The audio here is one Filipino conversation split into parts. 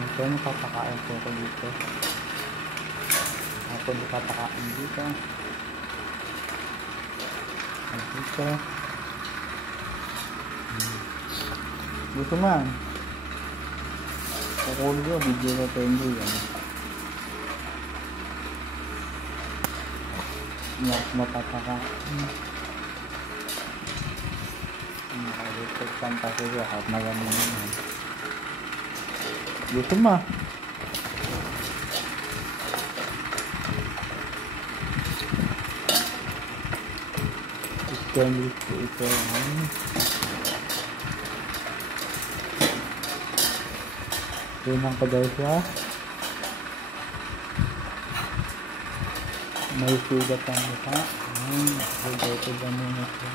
Ito, napapakain po ako dito. Ako napapakain dito. Dito. Dito man. Kukulo ko, video ko pwede yan. Mapapakain. Nakalipat fantasy ko at maganda naman. Dito ma. Ito. Tunang pa daw siya. May sugat ang mukha. Ito muna siya.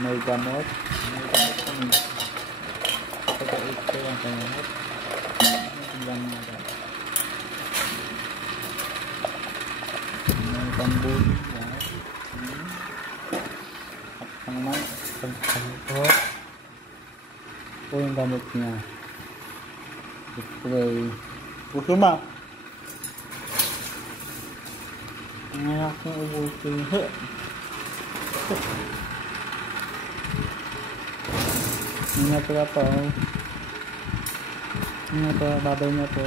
May gamot. Ito ang gamot. May pambuli. Ito yung gamot niya. Spray. Kusuma! Ang aking ubusin. Ingat pala po. Ingat po, babay na po.